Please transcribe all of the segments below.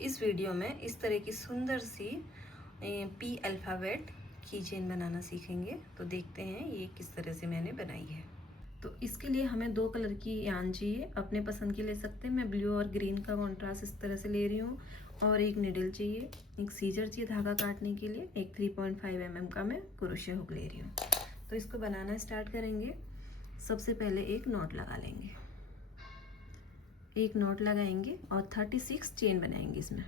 इस वीडियो में इस तरह की सुंदर सी पी अल्फ़ाबेट की चेन बनाना सीखेंगे। तो देखते हैं ये किस तरह से मैंने बनाई है। तो इसके लिए हमें 2 कलर की यान चाहिए, अपने पसंद की ले सकते हैं। मैं ब्लू और ग्रीन का कॉन्ट्रास्ट इस तरह से ले रही हूँ। और एक निडल चाहिए, एक सीजर चाहिए धागा काटने के लिए, एक 3.5 mm का मैं क्रोशे हुक ले रही हूँ। तो इसको बनाना स्टार्ट करेंगे। सबसे पहले एक नॉट लगा लेंगे, एक नॉट लगाएंगे और 36 चेन बनाएंगे इसमें।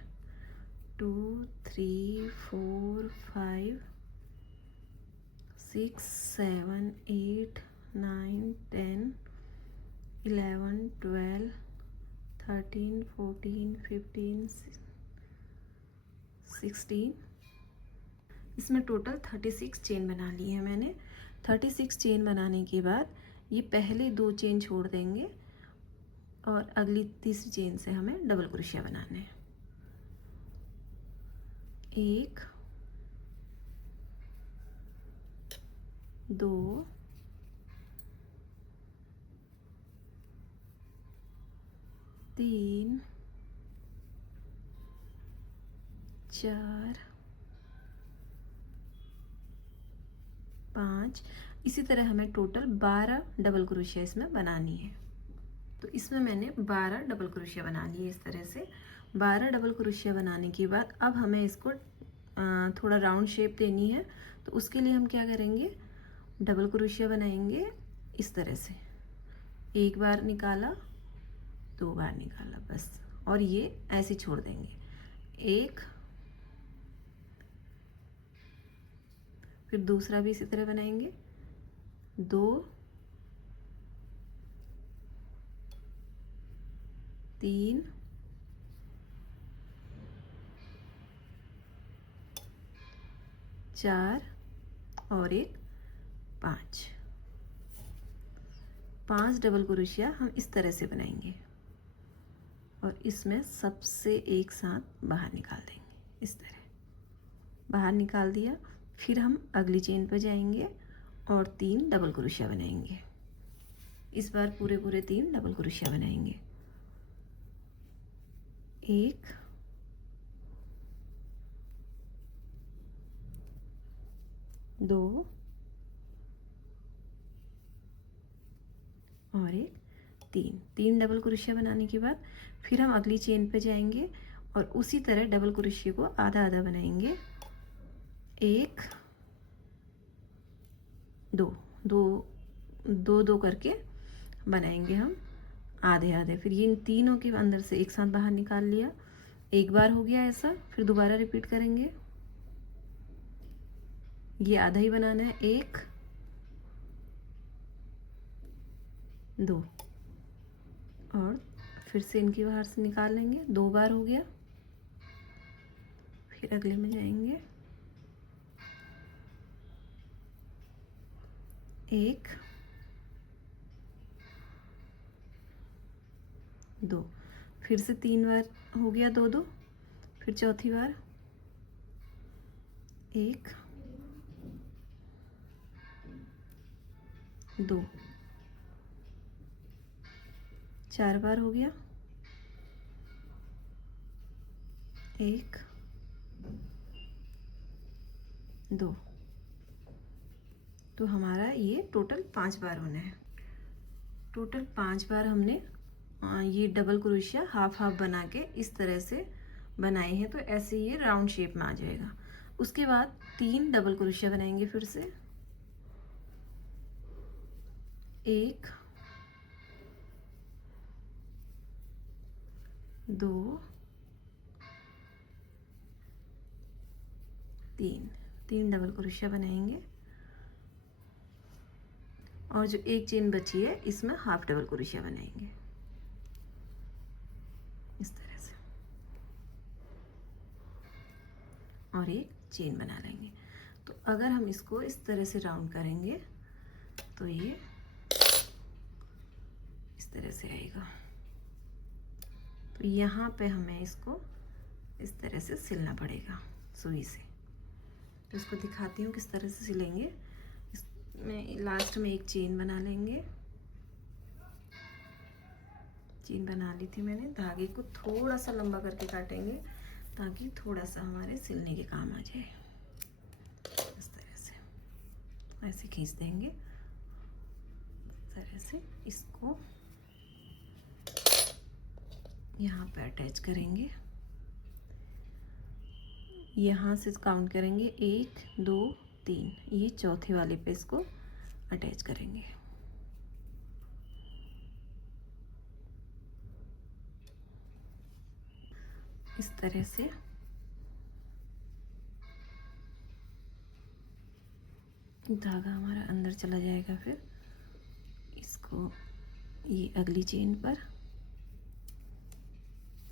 2 3 4 5 6 7 8 9 10 11 12 13 14 15 16। इसमें टोटल 36 चेन बना ली है मैंने। 36 चेन बनाने के बाद ये पहले 2 चेन छोड़ देंगे और अगली तीसरी चेन से हमें डबल क्रोशिया बनाने हैं। 1 2 3 4 5। इसी तरह हमें टोटल 12 डबल क्रोशिया इसमें बनानी है। तो इसमें मैंने 12 डबल क्रोशिया बना लिए इस तरह से। 12 डबल क्रोशिया बनाने के बाद अब हमें इसको थोड़ा राउंड शेप देनी है। तो उसके लिए हम क्या करेंगे, डबल क्रोशिया बनाएंगे इस तरह से। एक बार निकाला, 2 बार निकाला बस, और ये ऐसे छोड़ देंगे। एक, फिर दूसरा भी इसी तरह बनाएंगे, 2 3 4 और एक 5। 5 डबल क्रोशिया हम इस तरह से बनाएंगे और इसमें सबसे एक साथ बाहर निकाल देंगे। इस तरह बाहर निकाल दिया। फिर हम अगली चेन पर जाएंगे और 3 डबल क्रोशिया बनाएंगे। इस बार पूरे 3 डबल क्रोशिया बनाएंगे। 1 2 और एक 3 डबल क्रोशिया बनाने के बाद फिर हम अगली चेन पे जाएंगे और उसी तरह डबल क्रोशिया को आधा आधा बनाएंगे। 1 2 2 2 2 करके बनाएंगे हम आधे आधे। फिर ये इन तीनों के अंदर से एक साथ बाहर निकाल लिया। एक बार हो गया ऐसा, फिर दोबारा रिपीट करेंगे। ये आधा ही बनाना है। 1 2 और फिर से इनके बाहर से निकाल लेंगे। 2 बार हो गया। फिर अगले में जाएंगे। 1 2, फिर से 3 बार हो गया, 2 2। फिर चौथी बार 1 2, 4 बार हो गया। 1 2। तो हमारा ये टोटल 5 बार होना है। टोटल 5 बार हमने ये डबल क्रोशिया हाफ हाफ बना के इस तरह से बनाए हैं। तो ऐसे ये राउंड शेप में आ जाएगा। उसके बाद 3 डबल क्रोशिया बनाएंगे फिर से। 1 2 3 डबल क्रोशिया बनाएंगे और जो एक चेन बची है इसमें हाफ डबल क्रोशिया बनाएंगे इस तरह से, और एक चेन बना लेंगे। तो अगर हम इसको इस तरह से राउंड करेंगे तो ये इस तरह से आएगा। तो यहाँ पे हमें इसको इस तरह से सिलना पड़ेगा सुई से। तो इसको दिखाती हूँ किस तरह से सिलेंगे। इसमें लास्ट में एक चेन बना लेंगे। चेन बना ली थी मैंने। धागे को थोड़ा सा लंबा करके काटेंगे ताकि थोड़ा सा हमारे सिलने के काम आ जाए। इस तरह से ऐसे खींच देंगे, इस तरह से इसको यहाँ पे अटैच करेंगे। यहाँ से काउंट करेंगे 1 2 3, ये चौथे वाले पे इसको अटैच करेंगे। इस तरह से धागा हमारा अंदर चला जाएगा। फिर इसको ये अगली चेन पर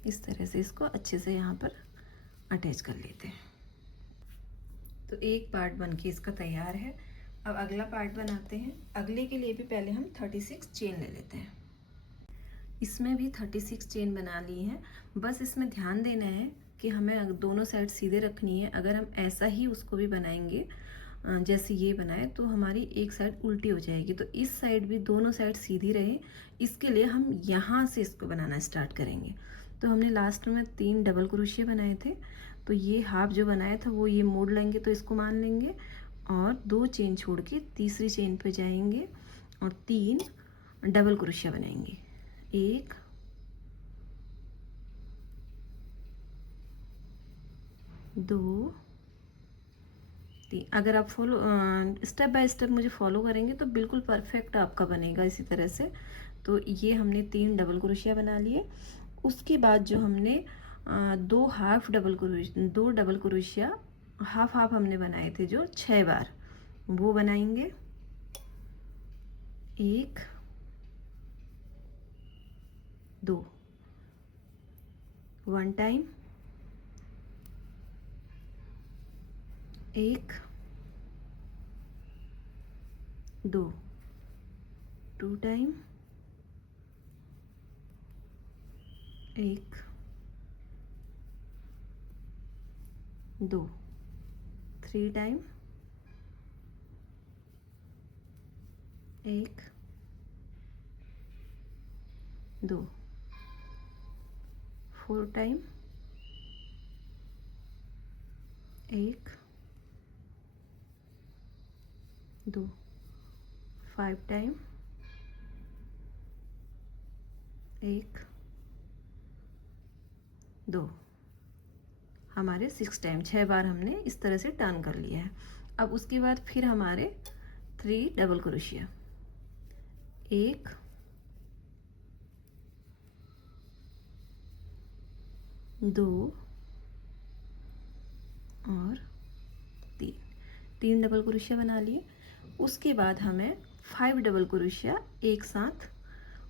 इस तरह से इसको अच्छे से यहाँ पर अटैच कर लेते हैं। तो एक पार्ट बनके इसका तैयार है। अब अगला पार्ट बनाते हैं। अगले के लिए भी पहले हम 36 चेन ले लेते हैं। इसमें भी 36 चेन बना ली है। बस इसमें ध्यान देना है कि हमें दोनों साइड सीधे रखनी है। अगर हम ऐसा ही उसको भी बनाएंगे जैसे ये बनाए तो हमारी एक साइड उल्टी हो जाएगी। तो इस साइड भी दोनों साइड सीधी रहे, इसके लिए हम यहाँ से इसको बनाना स्टार्ट करेंगे। तो हमने लास्ट में 3 डबल क्रोशिया बनाए थे, तो ये हाफ जो बनाया था वो ये मोड़ लेंगे, तो इसको मान लेंगे और 2 चेन छोड़ के तीसरी चेन पे जाएंगे और 3 डबल क्रोशिया बनाएंगे। 1 2 3। अगर आप फॉलो स्टेप बाय स्टेप मुझे फॉलो करेंगे तो बिल्कुल परफेक्ट आपका बनेगा इसी तरह से। तो ये हमने 3 डबल क्रोशिया बना लिए। उसके बाद जो हमने 2 डबल क्रोशिया हाफ हाफ हमने बनाए थे जो 6 बार, वो बनाएंगे। 1 2 1 time, 1 2 2 time, 1 2 3 time, 1 2 4 time, 1 2 5 time, 1 2। हमारे 6 टाइम, 6 बार हमने इस तरह से टर्न कर लिया है। अब उसके बाद फिर हमारे 3 डबल क्रोशिया, 1 2 और 3 डबल क्रोशिया बना लिए। उसके बाद हमें 5 डबल क्रोशिया एक साथ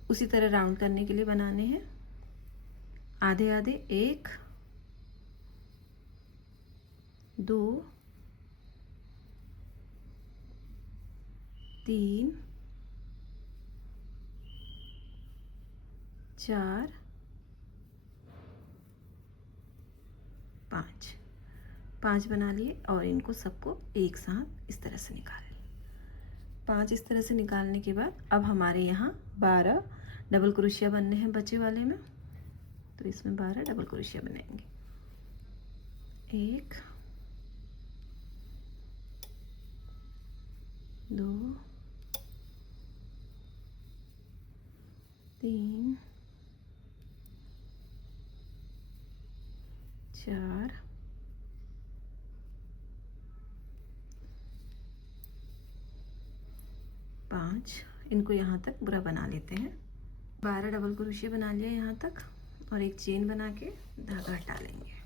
उसी तरह राउंड करने के लिए बनाने हैं, आधे आधे। 1 2 3 4 5 बना लिए और इनको सबको एक साथ इस तरह से निकाल लिए। 5 इस तरह से निकालने के बाद अब हमारे यहाँ 12 डबल क्रोशिया बनने हैं बचे वाले में, तो इसमें 12 डबल क्रोशिया बनाएंगे। 1 2 3 4 5। इनको यहाँ तक पूरा बना लेते हैं। 12 डबल क्रोशिया बना लिया यहाँ तक और एक चेन बना के धागा हटा लेंगे।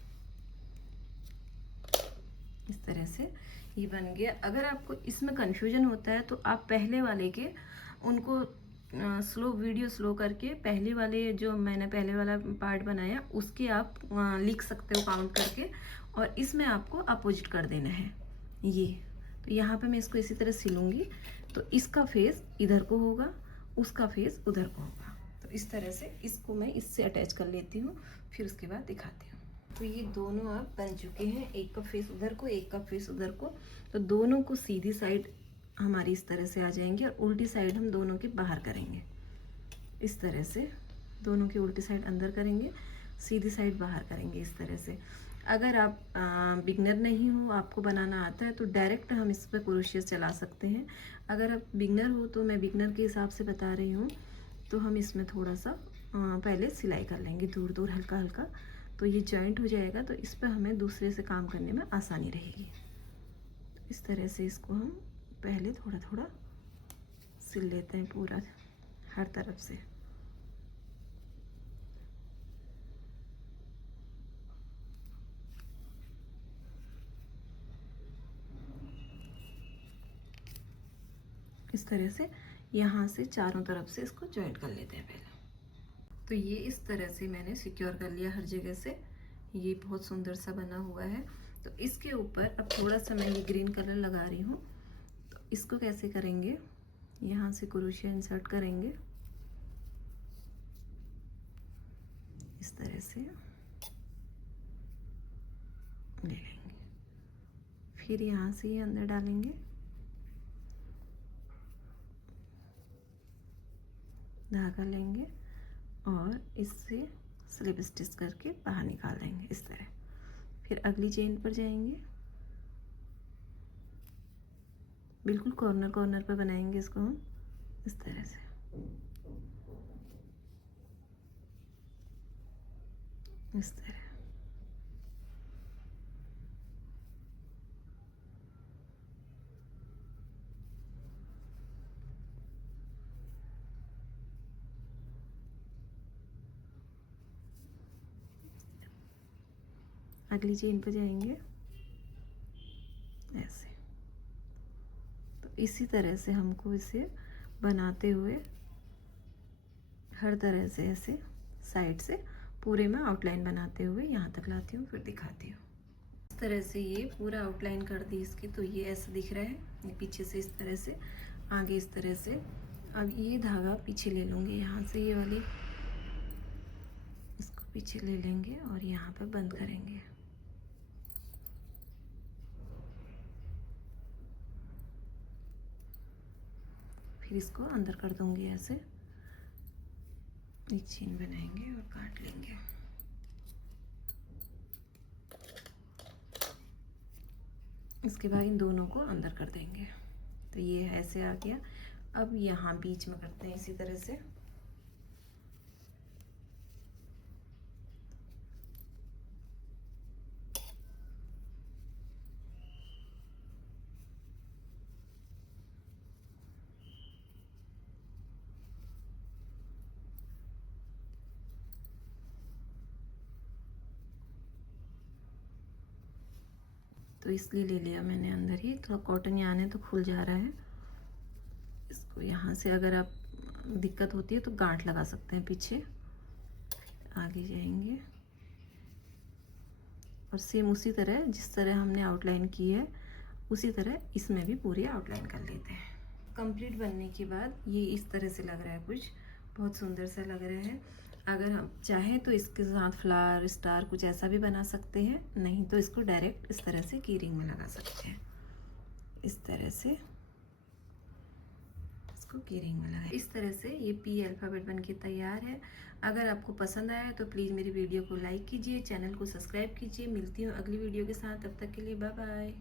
इस तरह से ये बन गया। अगर आपको इसमें कन्फ्यूजन होता है तो आप पहले वाले के उनको वीडियो स्लो करके पहले वाले जो मैंने पहले वाला पार्ट बनाया उसके आप लिख सकते हो काउंट करके, और इसमें आपको अपोजिट कर देना है ये। तो यहाँ पे मैं इसको इसी तरह सिलूंगी, तो इसका फेस इधर को होगा, उसका फेस उधर को होगा। तो इस तरह से इसको मैं इससे अटैच कर लेती हूँ, फिर उसके बाद दिखाती हूँ। तो ये दोनों अब बन चुके हैं, एक का फेस उधर को, एक का फेस उधर को। तो दोनों को सीधी साइड हमारी इस तरह से आ जाएंगे और उल्टी साइड हम दोनों के बाहर करेंगे। इस तरह से दोनों की उल्टी साइड अंदर करेंगे। सीधी साइड बाहर करेंगे इस तरह से। अगर आप बिगनर नहीं हो, आपको बनाना आता है, तो डायरेक्ट हम इस पर क्रोशिया चला सकते हैं। अगर आप बिगनर हो तो मैं बिगनर के हिसाब से बता रही हूँ, तो हम इसमें थोड़ा सा पहले सिलाई कर लेंगे दूर दूर हल्का हल्का, तो ये जॉइंट हो जाएगा, तो इस पर हमें दूसरे से काम करने में आसानी रहेगी। इस तरह से इसको हम पहले थोड़ा थोड़ा सिल लेते हैं पूरा हर तरफ से। इस तरह से यहाँ से चारों तरफ से इसको जॉइंट कर लेते हैं पहले। तो ये इस तरह से मैंने सिक्योर कर लिया हर जगह से। ये बहुत सुंदर सा बना हुआ है। तो इसके ऊपर अब थोड़ा सा मैं ये ग्रीन कलर लगा रही हूँ। तो इसको कैसे करेंगे, यहाँ से क्रोशिया इंसर्ट करेंगे इस तरह से ले लेंगे, फिर यहाँ से ये अंदर डालेंगे, धागा लेंगे और इससे स्लिप स्टिच करके बाहर निकाल देंगे इस तरह। फिर अगली चेन पर जाएंगे, बिल्कुल कॉर्नर कॉर्नर पर बनाएंगे इसको हम इस तरह से। इस तरह अगली चेन पर जाएंगे ऐसे। तो इसी तरह से हमको इसे बनाते हुए हर तरह से ऐसे साइड से पूरे में आउटलाइन बनाते हुए यहाँ तक लाती हूँ, फिर दिखाती हूँ। इस तरह से ये पूरा आउटलाइन कर दी इसकी, तो ये ऐसा दिख रहा है। ये पीछे से इस तरह से, आगे इस तरह से। अब ये धागा पीछे ले लूँगी यहाँ से, ये वाली इसको पीछे ले लेंगे और यहाँ पर बंद करेंगे। फिर इसको अंदर कर दूँगी ऐसे, एक चेन बनाएंगे और काट लेंगे। इसके बाद इन दोनों को अंदर कर देंगे। तो ये ऐसे आ गया। अब यहाँ बीच में करते हैं इसी तरह से। तो इसलिए ले लिया मैंने अंदर ही, थोड़ा कॉटन यहाँ है तो खुल जा रहा है। इसको यहाँ से अगर आप दिक्कत होती है तो गांठ लगा सकते हैं पीछे। आगे जाएंगे और सेम उसी तरह जिस तरह हमने आउटलाइन की है उसी तरह इसमें भी पूरी आउटलाइन कर लेते हैं। कंप्लीट बनने के बाद ये इस तरह से लग रहा है, कुछ बहुत सुंदर सा लग रहा है। अगर हम चाहें तो इसके साथ फ्लावर स्टार कुछ ऐसा भी बना सकते हैं, नहीं तो इसको डायरेक्ट इस तरह से की रिंग में लगा सकते हैं। इस तरह से इसको की रिंग में लगा। इस तरह से ये पी अल्फ़ाबेट बन के तैयार है। अगर आपको पसंद आया तो प्लीज़ मेरी वीडियो को लाइक कीजिए, चैनल को सब्सक्राइब कीजिए। मिलती हूँ अगली वीडियो के साथ, तब तक के लिए बाय बाय।